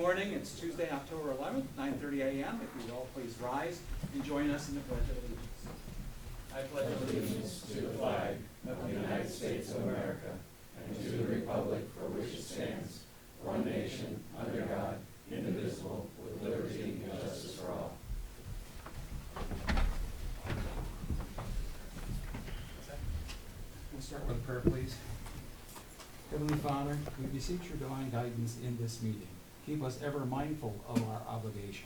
morning. It's Tuesday, October 11th, 9:30 a.m. If you'd all please rise and join us in the Pledge of Allegiance. I pledge allegiance to the flag of the United States of America and to the republic for which it stands, one nation, under God, indivisible, with liberty and justice for all. We'll start with a prayer, please. Heavenly Father, we beseech your divine guidance in this meeting. Keep us ever mindful of our obligation.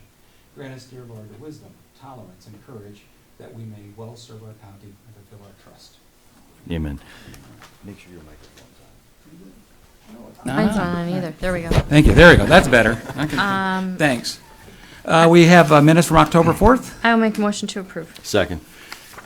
Grant us, dear Lord, wisdom, tolerance, and courage, that we may well serve our county and fulfill our trust. Amen. Make sure your microphone's on. Mine's not on either. There we go. Thank you. There we go. That's better. Okay. Thanks. We have minutes from October 4th. I will make a motion to approve. Second.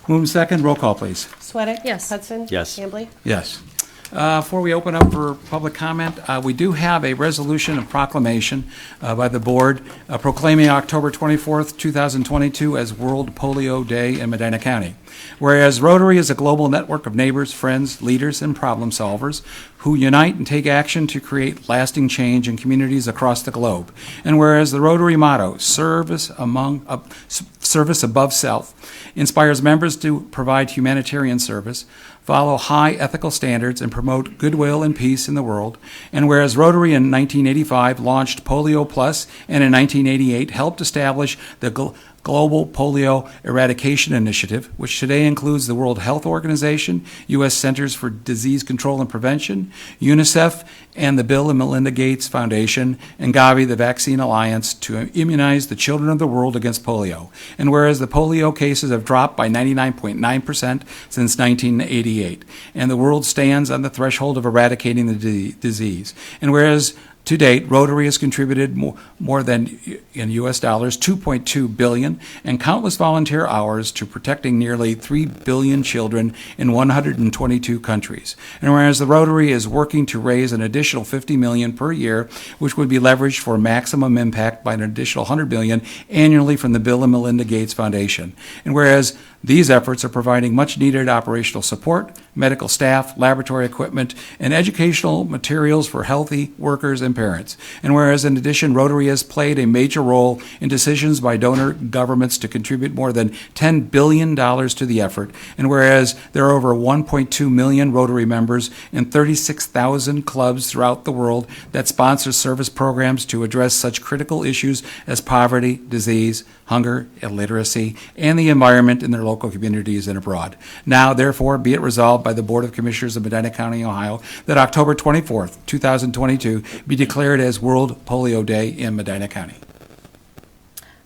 Move in second. Roll call, please. Sweattick? Yes. Hudson? Yes. Hambley? Yes. Before we open up for public comment, we do have a resolution of proclamation by the board proclaiming October 24th, 2022 as World Polio Day in Medina County. Whereas Rotary is a global network of neighbors, friends, leaders, and problem solvers who unite and take action to create lasting change in communities across the globe. And whereas the Rotary motto, service above self, inspires members to provide humanitarian service, follow high ethical standards, and promote goodwill and peace in the world. And whereas Rotary in 1985 launched Polio Plus and in 1988 helped establish the Global Polio Eradication Initiative, which today includes the World Health Organization, U.S. Centers for Disease Control and Prevention, UNICEF, and the Bill and Melinda Gates Foundation, and Gavi, the Vaccine Alliance, to immunize the children of the world against polio. And whereas the polio cases have dropped by 99.9% since 1988, and the world stands on the threshold of eradicating the disease. And whereas to date, Rotary has contributed more than, in U.S. dollars, $2.2 billion and countless volunteer hours to protecting nearly 3 billion children in 122 countries. And whereas the Rotary is working to raise an additional $50 million per year, which would be leveraged for maximum impact by an additional $100 million annually from the Bill and Melinda Gates Foundation. And whereas these efforts are providing much-needed operational support, medical staff, laboratory equipment, and educational materials for healthy workers and parents. And whereas, in addition, Rotary has played a major role in decisions by donor governments to contribute more than $10 billion to the effort. And whereas there are over 1.2 million Rotary members and 36,000 clubs throughout the world that sponsor service programs to address such critical issues as poverty, disease, hunger, illiteracy, and the environment in their local communities and abroad. Now, therefore, be it resolved by the Board of Commissioners of Medina County, Ohio, that October 24th, 2022 be declared as World Polio Day in Medina County.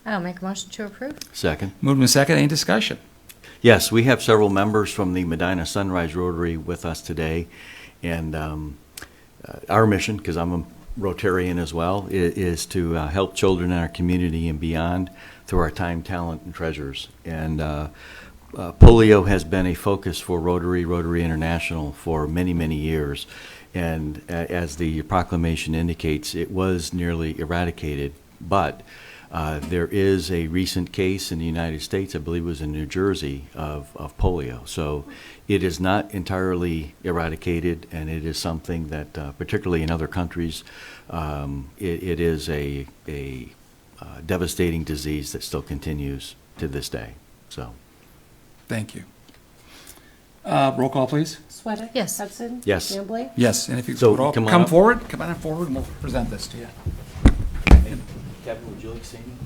I will make a motion to approve. Second. Moved in second. Any discussion? Yes, we have several members from the Medina Sunrise Rotary with us today. And our mission, because I'm a Rotarian as well, is to help children in our community and beyond through our time, talent, and treasures. And polio has been a focus for Rotary International for many, many years. And as the proclamation indicates, it was nearly eradicated. But there is a recent case in the United States, I believe it was in New Jersey, of polio. So it is not entirely eradicated, and it is something that, particularly in other countries, it is a devastating disease that still continues to this day. So, thank you. Roll call, please. Sweattick? Yes. Hudson? Yes. Hambley? Yes, and if you So, would all come on come up. forward, come on forward, and we'll present this to you. Kevin, would you like to say anything?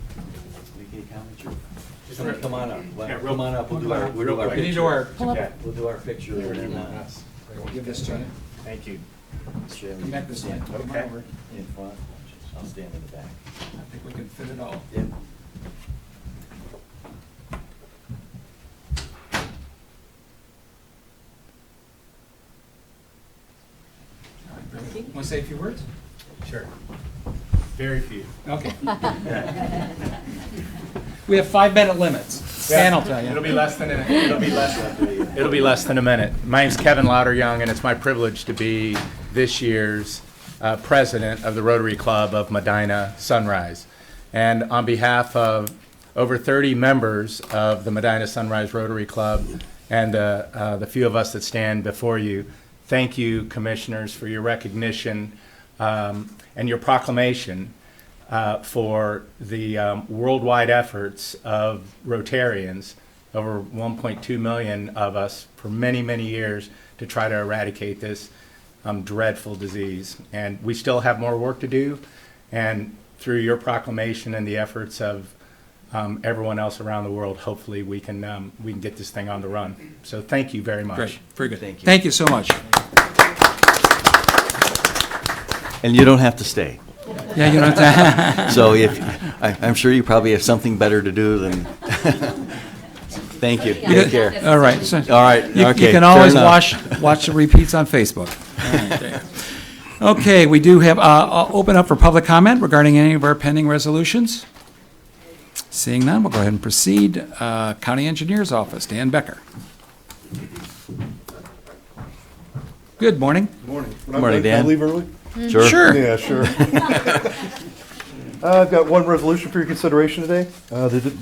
Make any comments? Come on up. Come on up. We'll do our We need picture. to wear. Okay, we'll do our picture. And then, We'll give this to you. Thank you. Chairman, Come back this way. Come on Okay. over. in front. I'll stand in the back. I think we can fit it all. Yep. Want to say a few words? Sure. Very few. Okay. We have 5-minute limits. Stan will tell you. It'll be less than a minute. My name's Kevin Louderyoung, and it's my privilege to be this year's president of the Rotary Club of Medina Sunrise. And on behalf of over 30 members of the Medina Sunrise Rotary Club and the few of us that stand before you, thank you, commissioners, for your recognition and your proclamation for the worldwide efforts of Rotarians, over 1.2 million of us, for many, many years to try to eradicate this dreadful disease. And we still have more work to do, and through your proclamation and the efforts of everyone else around the world, hopefully we can get this thing on the run. So thank you very much. Great, very good. Thank you. Thank you so much. And you don't have to stay. Yeah, you don't have to. So I'm sure you probably have something better to do than. Thank you. Take care. All right. So All right. you Okay. can fair always enough. watch the repeats on Facebook. All right, there. Okay, we do have, I'll open up for public comment regarding any of our pending resolutions. Seeing none, we'll go ahead and proceed. County Engineer's Office, Dan Becker. Good morning. Morning. Morning, Can I Dan. leave early? Sure. Yeah, sure. I've got one resolution for your consideration today.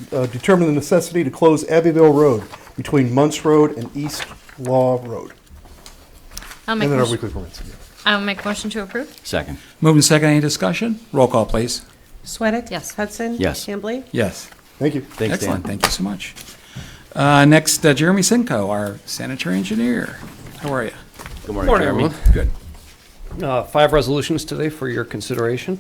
Determine the necessity to close Abbeville Road between Munce Road and East Law Road. I'll make And then a our motion- weekly permits. I'll make a motion to approve. Second. Moving second, any discussion? Roll call, please. Sweattick? Yes. Hudson? Yes. Hambley? Yes. Thank you. Thanks, Dan. Excellent, thank you so much. Next, Jeremy Sinko, our sanitary engineer. How are you? Good morning, Morning, Jeremy. everyone. Good. 5 resolutions today for your consideration.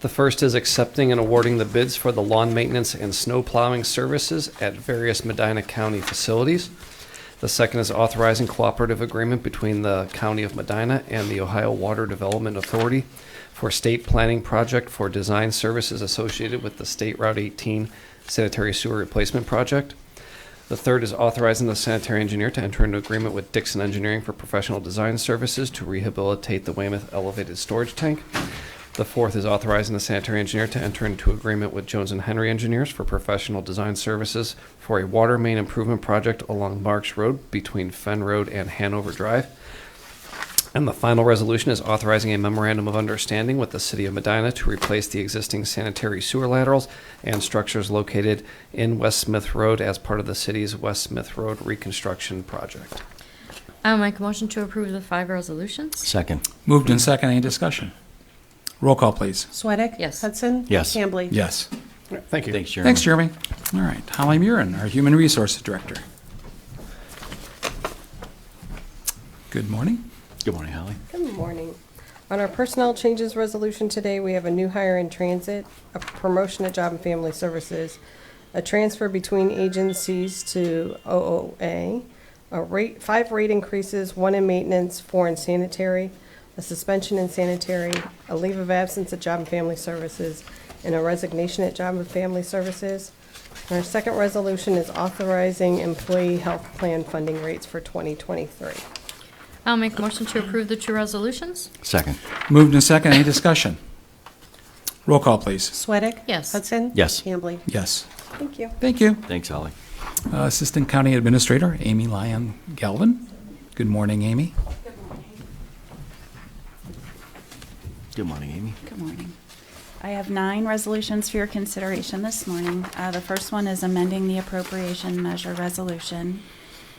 The first is accepting and awarding the bids for the lawn maintenance and snow plowing services at various Medina County facilities. The second is authorizing cooperative agreement between the County of Medina and the Ohio Water Development Authority for state planning project for design services associated with the State Route 18 sanitary sewer replacement project. The third is authorizing the sanitary engineer to enter into agreement with Dixon Engineering for professional design services to rehabilitate the Weymouth elevated storage tank. The fourth is authorizing the sanitary engineer to enter into agreement with Jones and Henry Engineers for professional design services for a water main improvement project along Marks Road between Fenn Road and Hanover Drive. And the final resolution is authorizing a memorandum of understanding with the City of Medina to replace the existing sanitary sewer laterals and structures located in West Smith Road as part of the city's West Smith Road reconstruction project. I'll make a motion to approve the 5 resolutions. Second. Moved in second, any discussion? Roll call, please. Sweattick? Yes. Hudson? Yes. Hambley? Yes. Thank you. Thanks, Jeremy. Thanks, Jeremy. All right, Holly Murin, our Human Resources Director. Good morning. Good morning, Holly. Good morning. On our personnel changes resolution today, we have a new hire in transit, a promotion at Job and Family Services, a transfer between agencies to OOA, 5 rate increases, 1 in maintenance, 4 in sanitary, a suspension in sanitary, a leave of absence at Job and Family Services, and a resignation at Job and Family Services. And our second resolution is authorizing employee health plan funding rates for 2023. I'll make a motion to approve the 2 resolutions. Second. Moved in second, any discussion? Roll call, please. Sweattick? Yes. Hudson? Yes. Hambley? Yes. Thank you. Thank you. Thanks, Holly. Assistant County Administrator, Amy Lyon Galvin. Good morning, Amy. Good morning, Amy. Good morning. I have 9 resolutions for your consideration this morning. The first one is amending the appropriation measure resolution.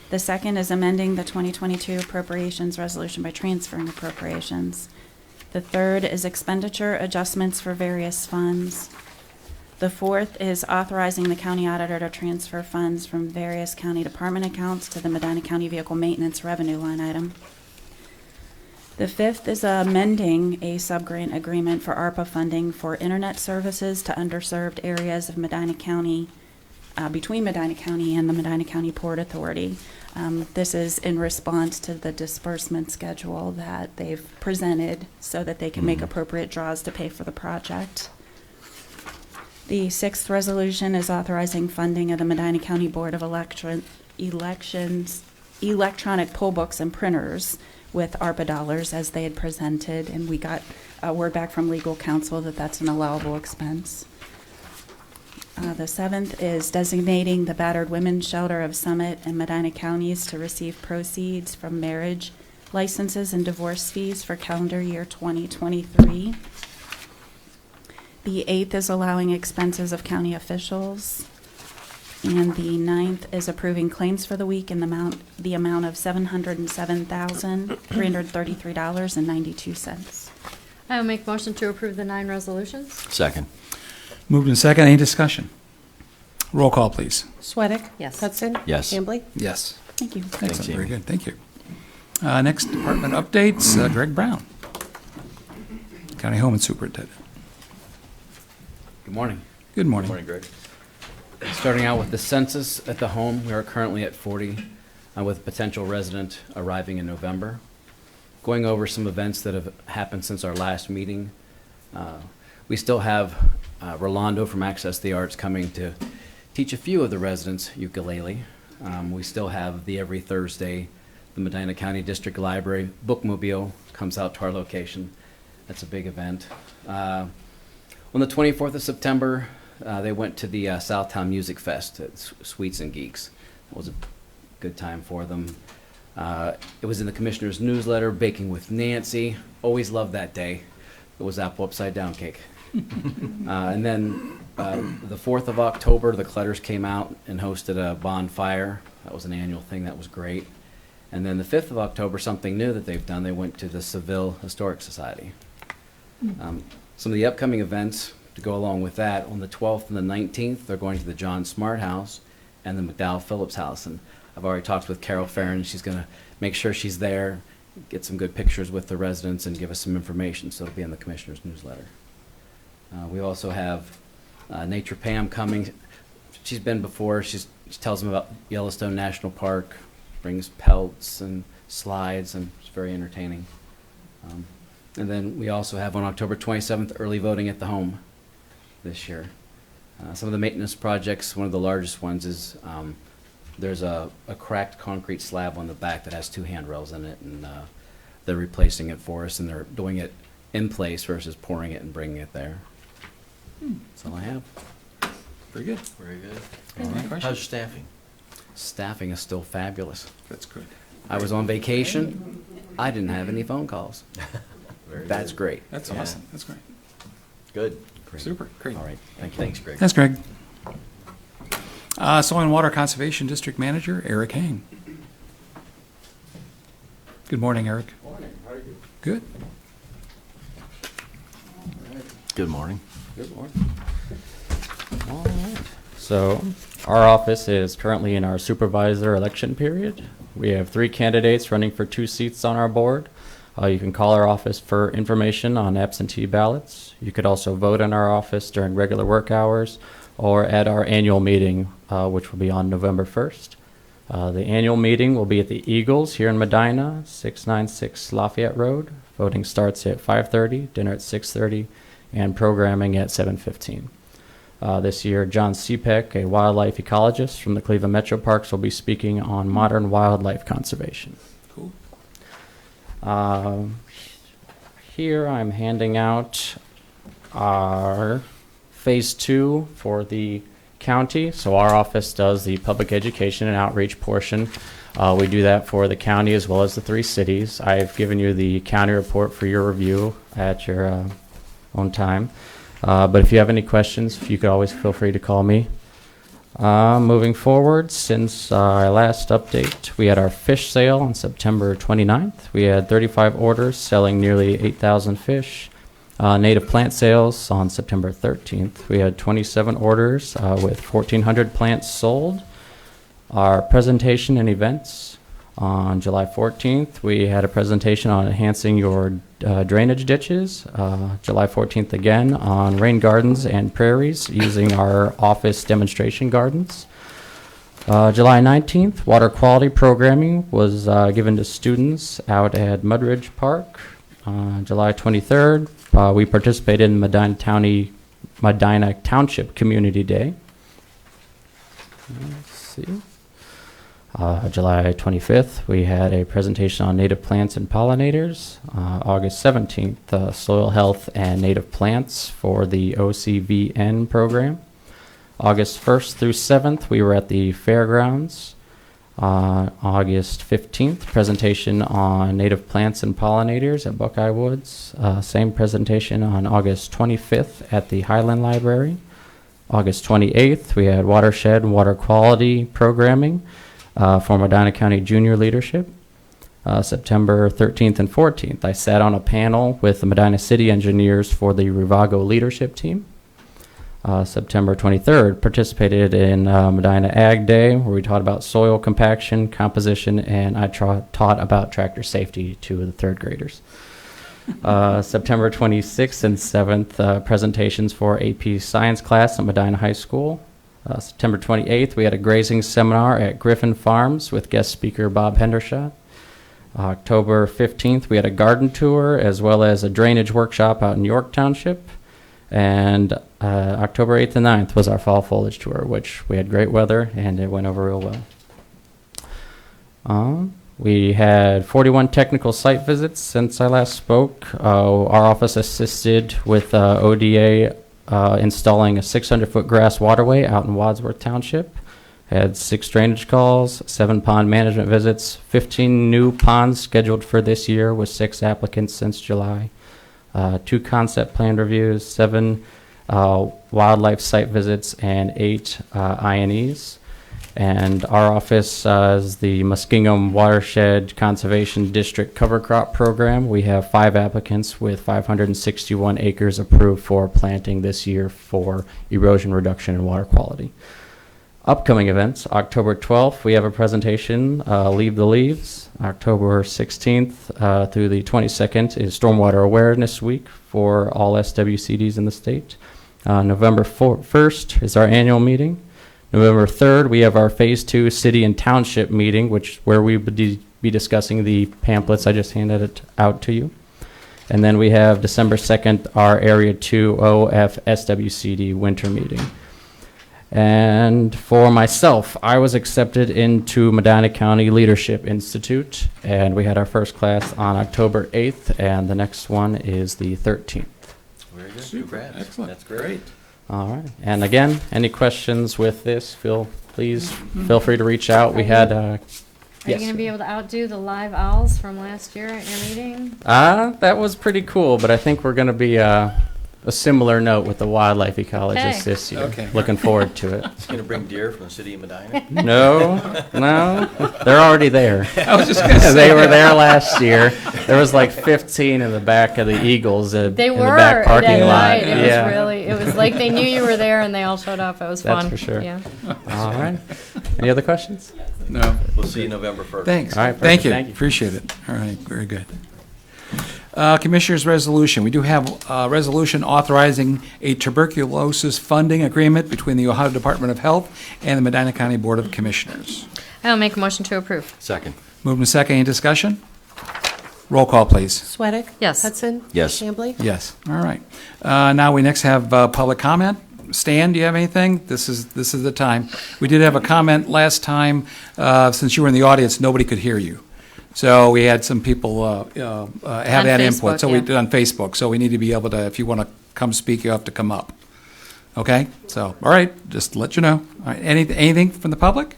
The second is amending the 2022 appropriations resolution by transferring appropriations. The third is expenditure adjustments for various funds. The fourth is authorizing the county auditor to transfer funds from various county department accounts to the Medina County Vehicle Maintenance Revenue line item. The fifth is amending a subgrant agreement for ARPA funding for internet services to underserved areas of Medina County, between Medina County and the Medina County Port Authority. This is in response to the disbursement schedule that they've presented so that they can make appropriate draws to pay for the project. The sixth resolution is authorizing funding of the Medina County Board of Elections electronic poll books and printers with ARPA dollars as they had presented, and we got a word back from legal counsel that that's an allowable expense. The seventh is designating the battered women's shelter of Summit and Medina counties to receive proceeds from marriage licenses and divorce fees for calendar year 2023. The eighth is allowing expenses of county officials. And the ninth is approving claims for the week in the amount of $707,333.92. I will make motion to approve the 9 resolutions. Second. Moved in second. Any discussion? Roll call, please. Sweattick? Yes. Hudson? Yes. Hambley? Yes. Thank you. Excellent. Very Amy. good. Thank you. Next department updates. Greg Brown, County Home and Superintendent. Good morning. Good morning. Greg. Starting out with the census at the home, we are currently at 40, with a potential resident arriving in November. Going over some events that have happened since our last meeting. We still have Rolando from Access the Arts coming to teach a few of the residents ukulele. We still have the every Thursday, the Medina County District Library Bookmobile comes out to our location. That's a big event. On the 24th of September, they went to the Southtown Music Fest at Sweets and Geeks. It was a good time for them. It was in the Commissioner's newsletter, Baking with Nancy. Always loved that day. It was apple upside down cake. And then the 4th of October, the Clutters came out and hosted a bonfire. That was an annual thing. That was great. And then the 5th of October, something new that they've done, they went to the Seville Historic Society. Some of the upcoming events to go along with that, on the 12th and the 19th, they're going to the John Smart House and the McDowell Phillips House. And I've already talked with Carol Farron. She's going to make sure she's there, get some good pictures with the residents, and give us some information. So it'll be in the Commissioner's newsletter. We also have Nature Pam coming. She's been before. She tells them about Yellowstone National Park, brings pelts and slides, and it's very entertaining. And then we also have on October 27th, early voting at the home this year. Some of the maintenance projects, one of the largest ones is there's a cracked concrete slab on the back that has 2 handrails in it, and they're replacing it for us, and they're doing it in place versus pouring it and bringing it there. That's all I have. Very good. Very good. Any How's questions? staffing? Staffing is still fabulous. That's good. I was on vacation. I didn't have any phone calls. Very That's good. great. That's Yeah. awesome. That's great. Good. Super. Great. All right. Thank you. Thanks, Greg. Thanks, Greg. Soil and Water Conservation District Manager, Eric Hang. Good morning, Eric. Morning, how are you? Good. Good morning. Good morning. All right. So, our office is currently in our supervisor election period. We have 3 candidates running for 2 seats on our board. You can call our office for information on absentee ballots. You could also vote in our office during regular work hours or at our annual meeting, which will be on November 1st. The annual meeting will be at the Eagles here in Medina, 696 Lafayette Road. Voting starts at 5:30, dinner at 6:30, and programming at 7:15. This year, John Cepek, a wildlife ecologist from the Cleveland Metro Parks, will be speaking on modern wildlife conservation. Cool. Here I'm handing out our Phase 2 for the county. So our office does the public education and outreach portion. We do that for the county as well as the 3 cities. I've given you the county report for your review at your own time. But if you have any questions, you could always feel free to call me. Moving forward, since our last update, we had our fish sale on September 29th. We had 35 orders selling nearly 8,000 fish. Native plant sales on September 13th. We had 27 orders with 1,400 plants sold. Our presentation and events on July 14th, we had a presentation on enhancing your drainage ditches. July 14th again on rain gardens and prairies using our office demonstration gardens. July 19th, water quality programming was given to students out at Mudridge Park. July 23rd, we participated in Medina Township Community Day. Let's see. July 25th, we had a presentation on native plants and pollinators. August 17th, soil health and native plants for the OCVN program. August 1st through 7th, we were at the fairgrounds. August 15th, presentation on native plants and pollinators at Buckeye Woods. Same presentation on August 25th at the Highland Library. August 28th, we had watershed and water quality programming for Medina County Junior Leadership. September 13th and 14th. I sat on a panel with the Medina City engineers for the Rivago leadership team. September 23rd, participated in Medina Ag Day, where we taught about soil compaction, composition, and I taught about tractor safety to the third graders. September 26th and 7th, presentations for AP Science class at Medina High School. September 28th, we had a grazing seminar at Griffin Farms with guest speaker Bob Hendershot. October 15th, we had a garden tour as well as a drainage workshop out in York Township. And October 8th and 9th was our fall foliage tour, which we had great weather and it went over real well. We had 41 technical site visits since I last spoke. Our office assisted with ODA installing a 600-foot grass waterway out in Wadsworth Township. Had 6 drainage calls, 7 pond management visits, 15 new ponds scheduled for this year with 6 applicants since July. 2 concept plan reviews, 7 wildlife site visits, and 8 INEs. And our office is the Muskingum Watershed Conservation District Cover Crop Program. We have 5 applicants with 561 acres approved for planting this year for erosion reduction and water quality. Upcoming events, October 12th, we have a presentation, Leave the Leaves. October 16th through the 22nd is Stormwater Awareness Week for all SWCDs in the state. November 1st is our annual meeting. November 3rd, we have our Phase 2 City and Township meeting, where we would be discussing the pamphlets I just handed it out to you. And then we have December 2nd, our Area 2 OF SWCD winter meeting. And for myself, I was accepted into Medina County Leadership Institute, and we had our first class on October 8th, and the next one is the 13th. Very good. Super. Congrats. Excellent. That's great. All right. And again, any questions with this, please feel free to reach out. We had, Are you yes. going to be able to outdo the live owls from last year at your meeting? That was pretty cool, but I think we're going to be a similar note with the wildlife ecologists Okay. this year. Okay. Looking forward to it. It's going to bring deer from the city of Medina. No, they're already there. I was just going to say. They were there last year. There was like 15 in the back of the Eagles They in the were back parking that lot. night. It was like they knew you were there and they all showed up. It was That's fun. for sure. Yeah. All right. Any other questions? No. We'll see you November 1st. Thanks. All right, perfect. Thank you. Thank you. Appreciate it. All right, very good. Commissioners' resolution. We do have a resolution authorizing a tuberculosis funding agreement between the Ohio Department of Health and the Medina County Board of Commissioners. I'll make a motion to approve. Second. Moved and second. Any discussion? Roll call, please. Sweattick? Yes. Hudson? Yes. Hambley? Yes. All right. Now we next have public comment. Stan, do you have anything? This is the time. We did have a comment last time. Since you were in the audience, nobody could hear you. So we had some people have that input. Facebook, So we yeah. did on Facebook. So we need to be able to, if you want to come speak, you have to come up. Okay? So, all right, just to let you know. All right, anything from the public?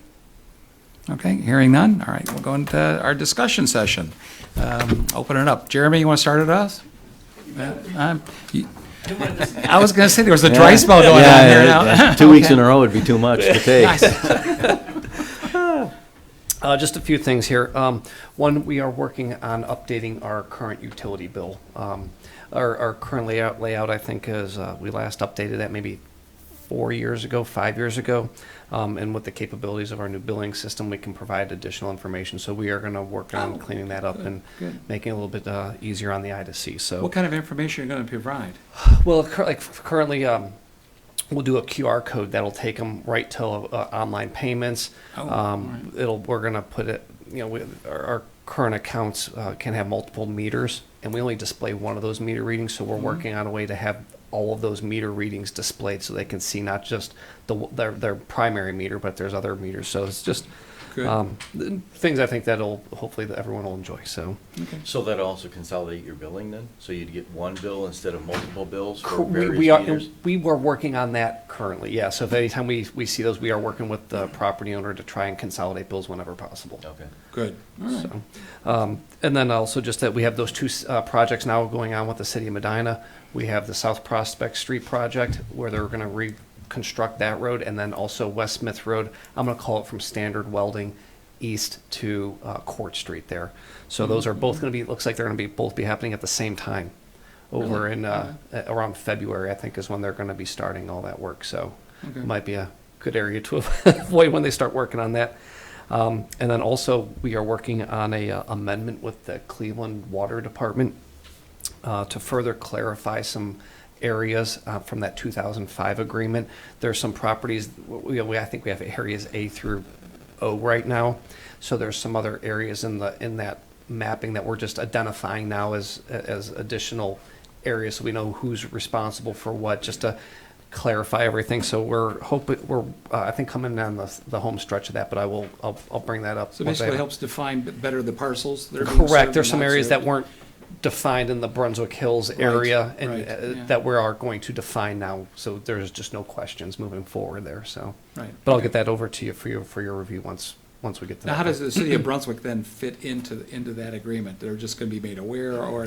Okay, hearing none. All right, we'll go into our discussion session. Open it up. Jeremy, you want to start at us? I was going to say there was a dry spell going on here now. 2 weeks in a row would be too much to take. Just a few things here. One, we are working on updating our current utility bill. Our current layout, I think, is we last updated that maybe 4 years ago, 5 years ago. And with the capabilities of our new billing system, we can provide additional information. So we are going to work on cleaning that up and good. making it a little bit easier on the eye to see. So, What kind of information are you going to provide? well, currently, we'll do a QR code that'll take them right to online payments. Oh, all right. We're gonna put it, our current accounts can have multiple meters, and we only display one of those meter readings, so we're working on a way to have all of those meter readings displayed so they can see not just their primary meter, but there's other meters. So it's just Good. things I think that'll hopefully that everyone will enjoy. So. So that'll also consolidate your billing then? So you'd get one bill instead of multiple bills for various We are, meters? we were working on that currently, yeah. So if anytime we see those, we are working with the property owner to try and consolidate bills whenever possible. Okay. Good. All right. So, and then also just that we have those 2 projects now going on with the city of Medina. We have the South Prospect Street project where they're going to reconstruct that road, and then also West Smith Road. I'm going to call it from standard welding east to Court Street there. So those are both going to be, looks like they're going to be both be happening at the same time over in around February, I think, is when they're going to be starting all that work. So Okay. it might be a good area to avoid when they start working on that. And then also we are working on a amendment with the Cleveland Water Department to further clarify some areas from that 2005 agreement. There's some properties, I think we have areas A through O right now. So there's some other areas in that mapping that we're just identifying now as additional areas, so we know who's responsible for what, just to clarify everything. So we're I think coming down the home stretch of that, but I'll bring that up. So once I basically it have- helps define better the parcels that are being served Correct. There's and some not areas that served. weren't defined in the Brunswick Hills area, and right, yeah. that we are going to define now. So there's just no questions moving forward there. So, Right. but I'll get that over to you for your review once we get to Now, that. how does the city of Brunswick then fit into that agreement? They're just going to be made aware, or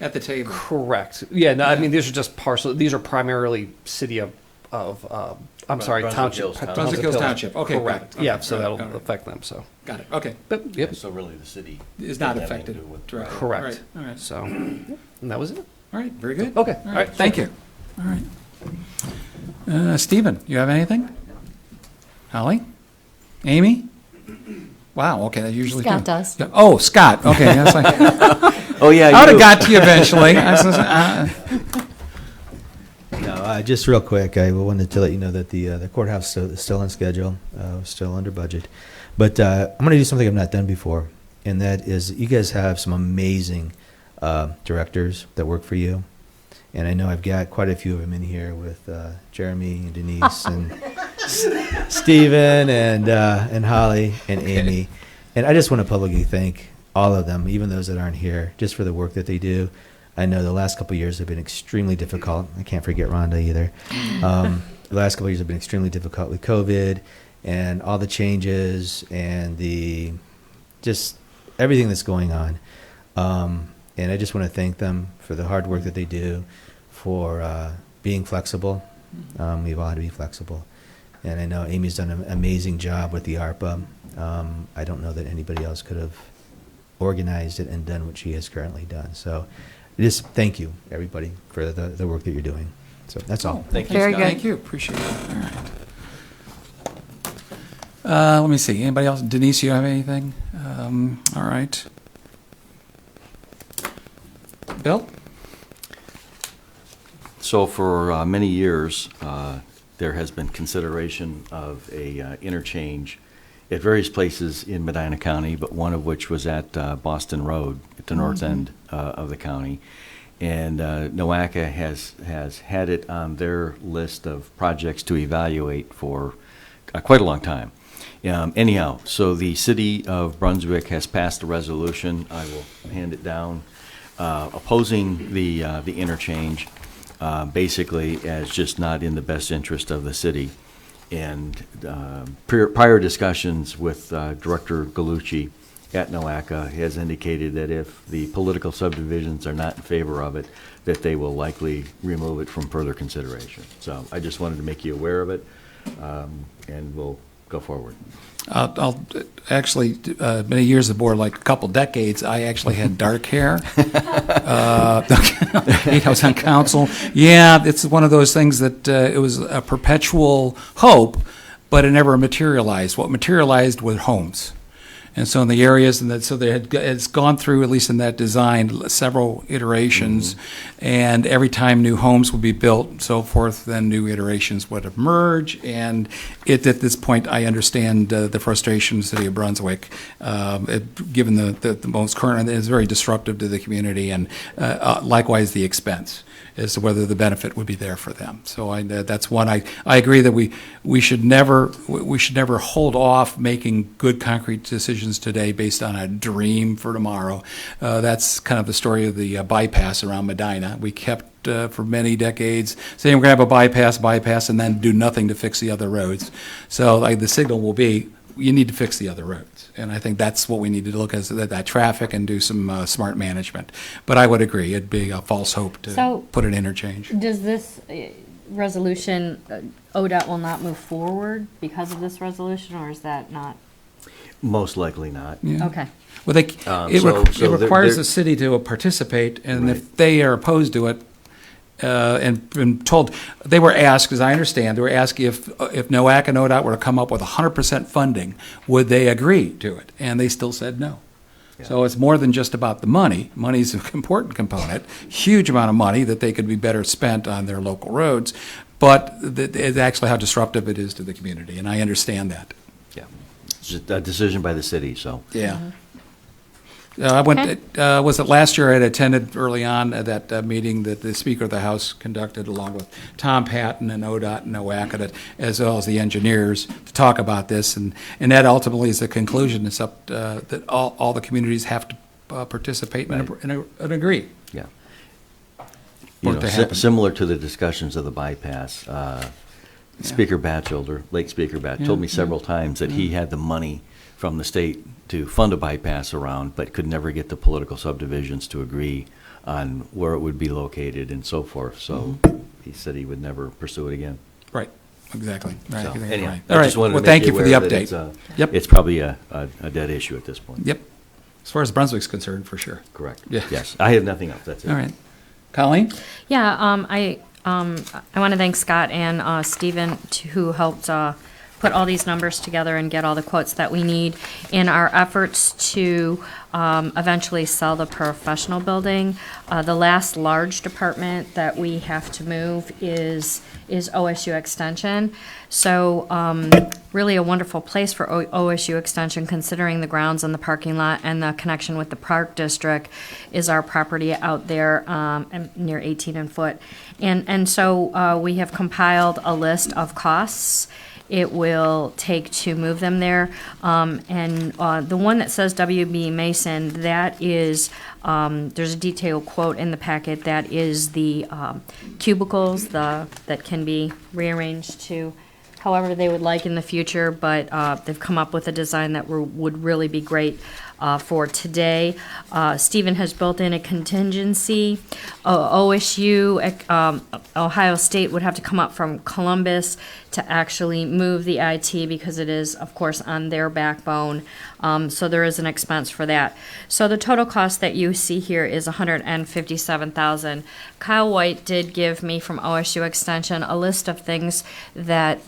at the table? Correct. Yeah. No, I mean these are just parcel. These are primarily city of I'm sorry, Brunswick township. Hills Township. Brunswick Hills Township. Okay, got Correct. it. Yeah. Okay, So got it, that'll got it. affect them. So, Got it, okay. but yep. So really, the city Is not doesn't have affected. anything to do with- directly. Correct. All right, So, and that was it. all right, very good. Okay. All right, thank you. All right. Stephen, you have anything? Holly? Amy? Wow, okay, that usually. Scott does. Yeah, oh, Scott, okay. That's like, Oh, yeah. I would you. have got to you eventually. No, just real quick, I wanted to let you know that the courthouse is still on schedule, still under budget. But I'm going to do something I've not done before, and that is you guys have some amazing directors that work for you. And I know I've got quite a few of them in here with Jeremy and Denise and Stephen and Holly and Amy. And I just want to publicly thank all of them, even those that aren't here, just for the work that they do. I know the last couple of years have been extremely difficult. I can't forget Rhonda either. The last couple of years have been extremely difficult with COVID and all the changes and just everything that's going on. And I just want to thank them for the hard work that they do, for being flexible. We've all had to be flexible. And I know Amy's done an amazing job with the ARPA. I don't know that anybody else could have organized it and done what she has currently done. So just thank you, everybody, for the work that you're doing. So that's all. Thank you, Very Scott. good. Thank you, appreciate it. All right. Let me see, anybody else? Denise, you have anything? All right. Bill? So for many years, there has been consideration of a interchange at various places in Medina County, but one of which was at Boston Road at the north end of the county. And NOACA has had it on their list of projects to evaluate for quite a long time. Anyhow, so the city of Brunswick has passed a resolution. I will hand it down, opposing the interchange, basically as just not in the best interest of the city. And prior discussions with Director Galucci at NOACA has indicated that if the political subdivisions are not in favor of it, that they will likely remove it from further consideration. So I just wanted to make you aware of it, and we'll go forward. I'll actually, many years aboard, like a couple decades, I actually had dark hair. I was on council. Yeah, it's one of those things that it was a perpetual hope, but it never materialized. What materialized was homes. And so in the areas, it's gone through, at least in that design, several iterations, and every time new homes would be built and so forth, then new iterations would emerge, and at this point, I understand the frustration of the city of Brunswick, given the most current, it's very disruptive to the community, and likewise the expense as to whether the benefit would be there for them. So that's one I agree that we should never hold off making good concrete decisions today based on a dream for tomorrow. That's kind of the story of the bypass around Medina. We kept for many decades saying we're going to have a bypass, and then do nothing to fix the other roads. So the signal will be, you need to fix the other roads. And I think that's what we need to look at, that traffic, and do some smart management. But I would agree, it'd be a false hope to So- put an interchange. Does this resolution, ODOT will not move forward because of this resolution, or is that not? Most likely not. Yeah. Okay. Well, it so it requires they're- the city to participate, and Right. if they are opposed to it, and been told, they were asked, as I understand, they were asked if NOAC and ODOT were to come up with 100% funding, would they agree to it? And they still said no. So it's more than just about the money. Money's an important component, huge amount of money that they could be better spent on their local roads, but it's actually how disruptive it is to the community, and I understand that. Yeah. It's just a decision by the city, so. Yeah. I went, was it last year I had attended early on at that meeting that the Speaker of the House conducted along with Tom Patton and ODOT and NOAC, as well as the engineers, to talk about this. And that ultimately is the conclusion. It's up that all the communities have to participate and agree. Yeah. For You it know, to happen. similar to the discussions of the bypass, Speaker Batchelder, late Speaker Batch, told me several times that he had the money from the state to fund a bypass around, but could never get the political subdivisions to agree on where it would be located and so forth. So he said he would never pursue it again. Right, exactly. Right. So, I think that's anyhow, right. I All right, just wanted to well, make thank you you for the aware that update. it's, Yep. It's probably a dead issue at this point. Yep. As far as Brunswick's concerned, for sure. Correct. Yeah. Yes. I have nothing else. That's it. All right. Colleen? Yeah, I want to thank Scott and Stephen who helped put all these numbers together and get all the quotes that we need in our efforts to eventually sell the professional building. The last large department that we have to move is OSU Extension. So really a wonderful place for OSU Extension, considering the grounds and the parking lot and the connection with the Park District, is our property out there near 18 and Foot. And so we have compiled a list of costs it will take to move them there. And the one that says WB Mason, that is, there's a detailed quote in the packet, that is the cubicles that can be rearranged to however they would like in the future, but they've come up with a design that would really be great for today. Stephen has built in a contingency. OSU, Ohio State would have to come up from Columbus to actually move the IT because it is, of course, on their backbone. So there is an expense for that. So the total cost that you see here is $157,000. Kyle White did give me from OSU Extension a list of things that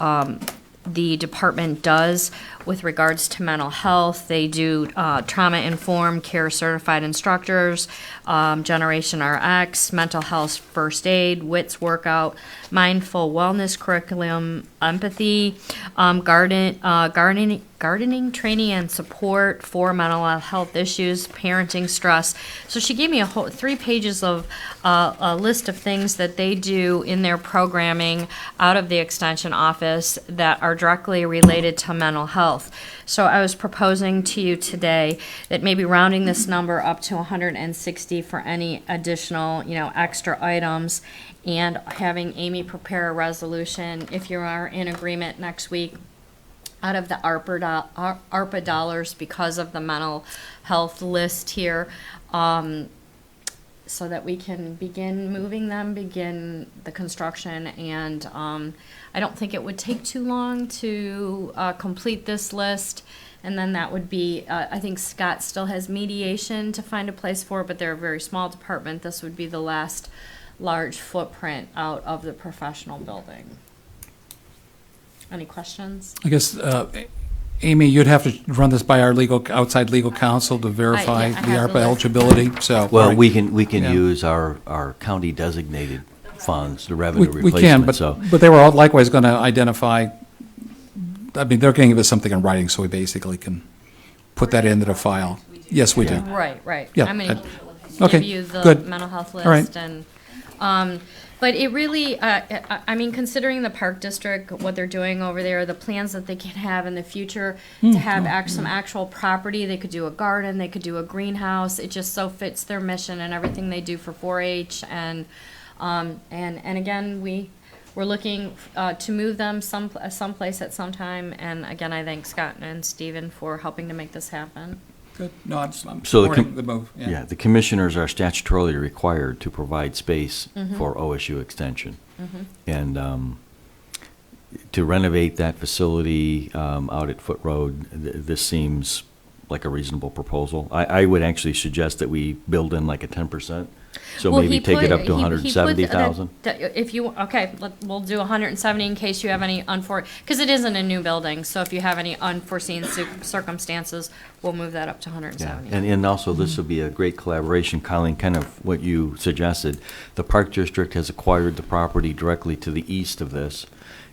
the department does with regards to mental health. They do trauma-informed, care-certified instructors, Generation RX, mental health first aid, WITS workout, mindful wellness curriculum, empathy, gardening training and support for mental health issues, parenting stress. So she gave me a whole 3 pages of a list of things that they do in their programming out of the extension office that are directly related to mental health. So I was proposing to you today that maybe rounding this number up to 160 for any additional, extra items, and having Amy prepare a resolution, if you are in agreement next week, out of the ARPA dollars because of the mental health list here, so that we can begin moving them, begin the construction, and I don't think it would take too long to complete this list, and then that would be, I think Scott still has mediation to find a place for, but they're a very small department. This would be the last large footprint out of the professional building. Any questions? I guess, Amy, you'd have to run this by our outside legal counsel to verify I the have the ARPA list. eligibility, so. Well, we can Yeah. use our county designated funds, the revenue We replacement. can, but So they were all likewise going to identify, I mean, they're going to give us something in writing, so we basically can put that into the file. Yes, we do. Right. Yeah, I'm gonna okay, give you the good. mental health All right. list and, but it really, I mean, considering the Park District, what they're doing over there, the plans that they can have in the future to have some actual property, they could do a garden, they could do a greenhouse. It just so fits their mission and everything they do for 4-H and again, we're looking to move them someplace at some time. And again, I thank Scott and Stephen for helping to make this happen. Good. No, I'm So supporting the move. yeah, the commissioners are statutorily required to provide space Mm-hmm. for OSU extension. And to renovate that facility out at Foot Road, this seems like a reasonable proposal. I would actually suggest that we build in like a 10%, so Well, maybe he take it put- up to he put 170,000. If you, okay, we'll do 170 in case you have any because it isn't a new building, so if you have any unforeseen circumstances, we'll move that up to Yeah, 170. and also this would be a great collaboration, Colleen, kind of what you suggested. The Park District has acquired the property directly to the east of this,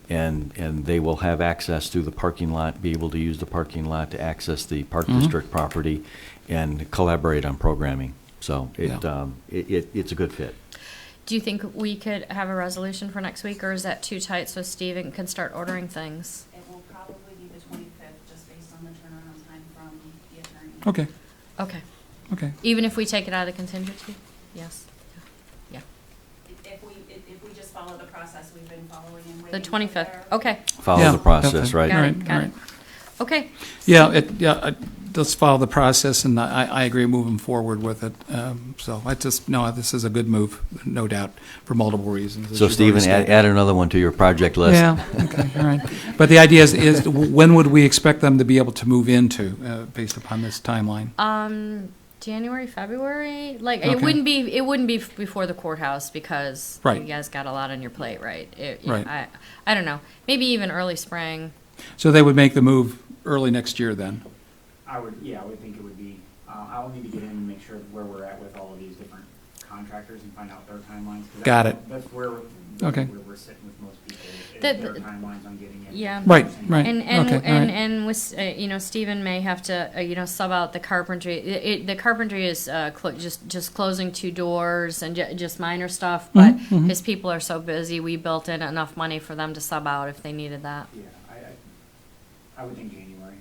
and they will have access to the parking lot, be able to use the parking lot to access the Park District property and collaborate on programming. So it's a good fit. Do you think we could have a resolution for next week, or is that too tight so Steven can start ordering things? It will probably be the 25th, just based on the turnaround time from the attorney. Okay, Okay. okay. Even if we take it out of the contingency? Yes. Yeah. If we just follow the process we've been following and The waiting for 25th. their- Okay. Follow Yeah, the process, okay. right? Got All it. right, Got all it. right. Okay. Yeah, let's follow the process, and I agree moving forward with it. So this is a good move, no doubt, for multiple reasons. as So you've Stephen, already stated. add another one to your project list. Yeah, okay, all right. But the idea is when would we expect them to be able to move into, based upon this timeline? January, February, like Okay. it wouldn't be before the courthouse because Right. you guys got a lot on your plate, right? Right. I don't know, maybe even early spring. So they would make the move early next year then? I would think it would be, I will need to get in and make sure where we're at with all of these different contractors and find out their timelines. 'Cause Got it. That's where Okay. we're sitting with most people, is The- their timelines on getting it. Yeah. Right, right. And Okay, all right. and with Stephen may have to sub out the carpentry. The carpentry is just closing 2 doors and just minor stuff. But his people are so busy, we built in enough money for them to sub out if they needed that. Yeah, I would think January.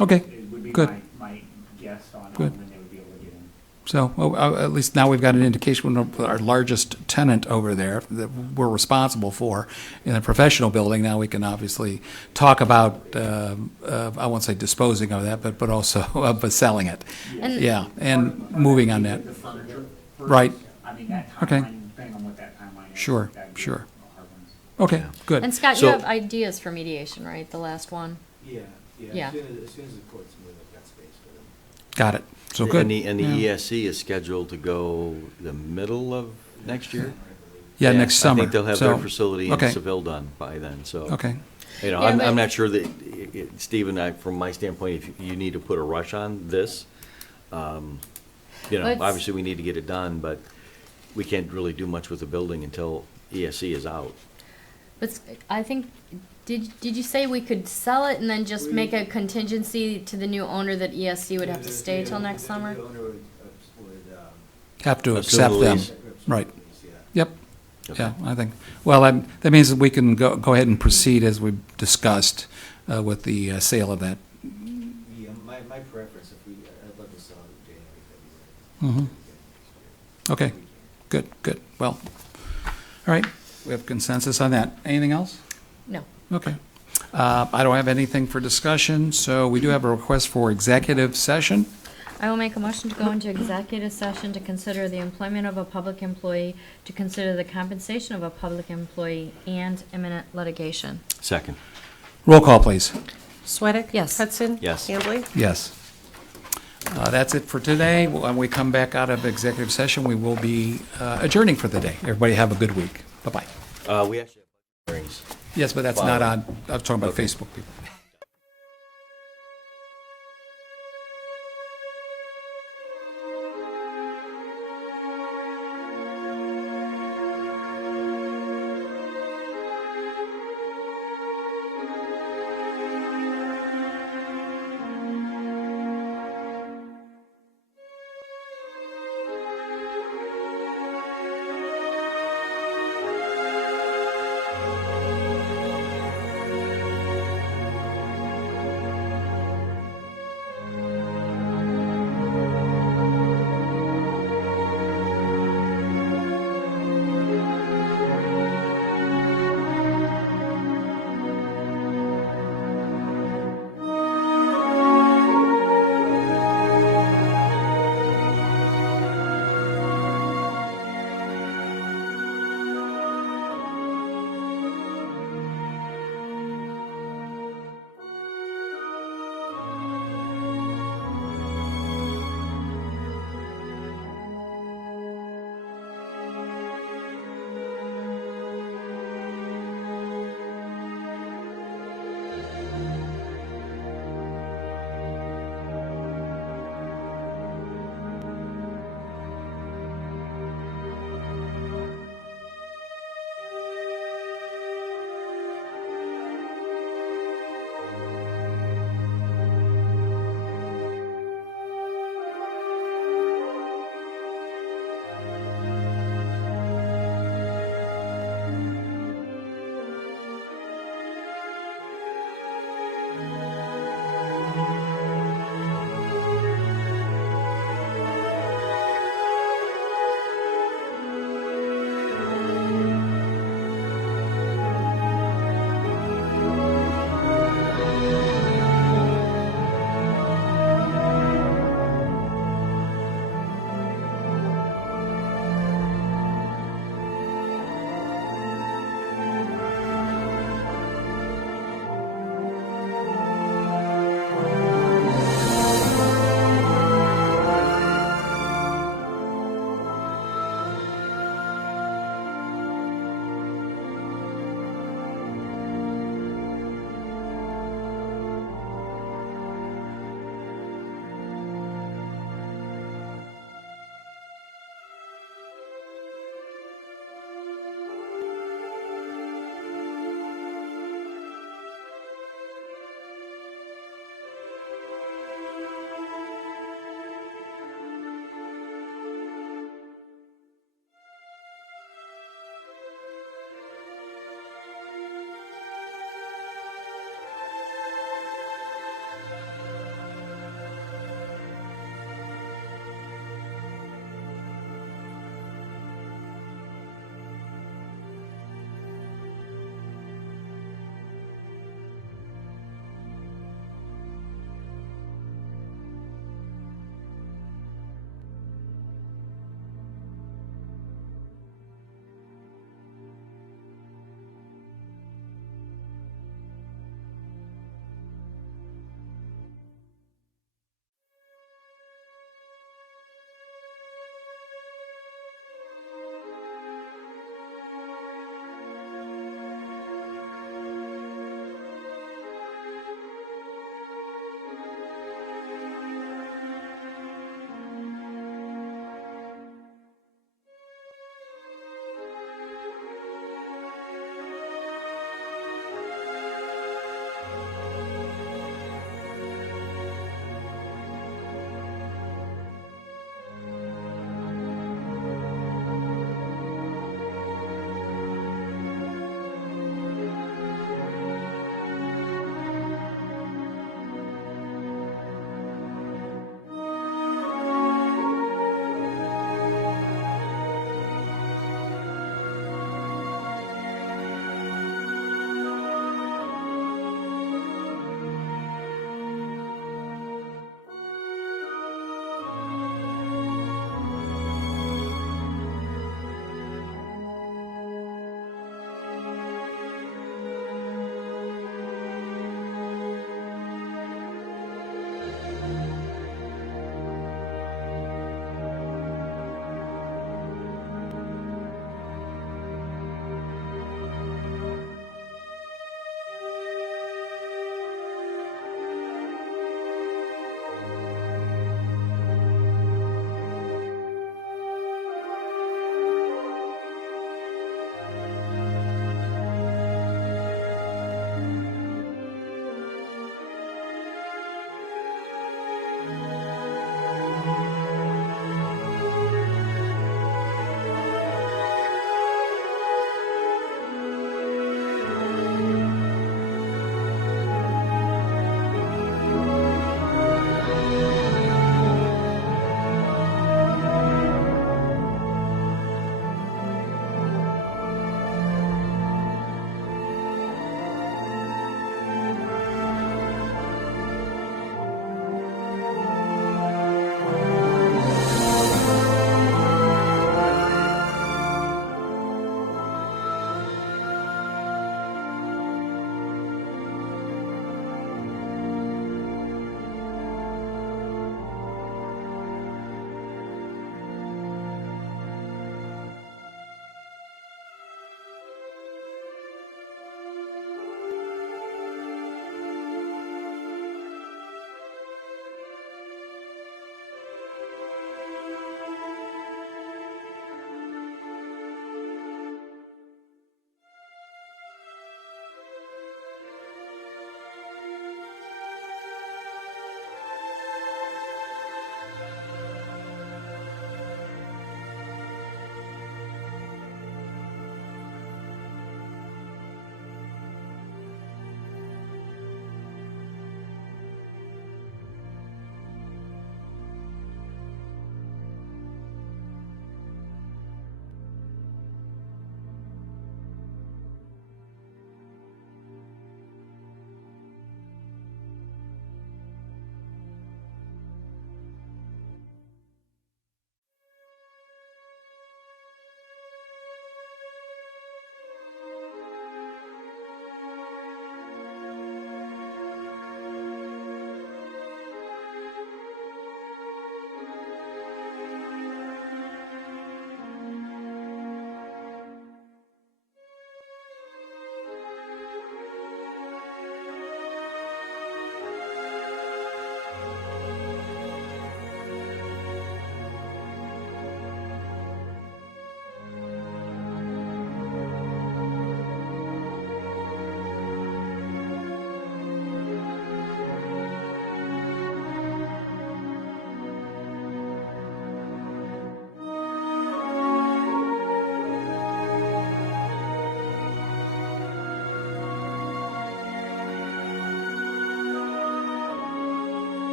Okay, It would be good. my guess on Good. when they would be able to get in. So at least now we've got an indication of our largest tenant over there that we're responsible for in a professional building. Now we can obviously talk about, I won't say disposing of that, but also but selling it. And- Yeah, and moving on that. The furniture. first. Right. I mean, that Okay. timeline, depending on what that timeline is. Sure, that'd be sure. a hard one. Okay, good. And Scott, So- you have ideas for mediation, right? The last one. Yeah, Yeah. As soon as the courts move, I've got space for them. Got it. So good. And the Yeah. ESC is scheduled to go the middle of next year? Yeah, next summer. I think they'll have their So- facility in okay. Seville done by then, so. Okay, You know, Yeah, I'm but- not sure that, Stephen, from my standpoint, if you need to put a rush on this, Let's- obviously we need to get it done, but we can't really do much with the building until ESC is out. But I think, did you say we could sell it and then just make a contingency to the new owner that ESC would have to stay till next summer? The owner would, have to Assume accept the them. lease. Right. yeah. Yep. Okay. Yeah, I think, well, that means that we can go ahead and proceed as we discussed with the sale of that. Yeah, my preference, I'd love to sell it in January, February. Okay, good. Well, all right, we have consensus on that. Anything else? No. Okay. I don't have anything for discussion, so we do have a request for executive session. I will make a motion to go into executive session to consider the employment of a public employee, to consider the compensation of a public employee, and imminent litigation. Second. Roll call, please. Sweattick? Yes. Hudson? Yes. Hambley? Yes. That's it for today. When we come back out of executive session, we will be adjourning for the day. Everybody have a good week. Bye-bye. We actually have hearings. Yes, but that's not on, I was talking about Facebook people.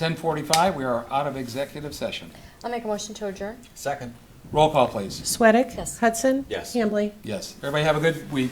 10:45, we are out of executive session. I'll make a motion to adjourn. Second. Roll call, please. Sweattick? Yes. Hudson? Yes. Hambley? Yes. Everybody have a good week.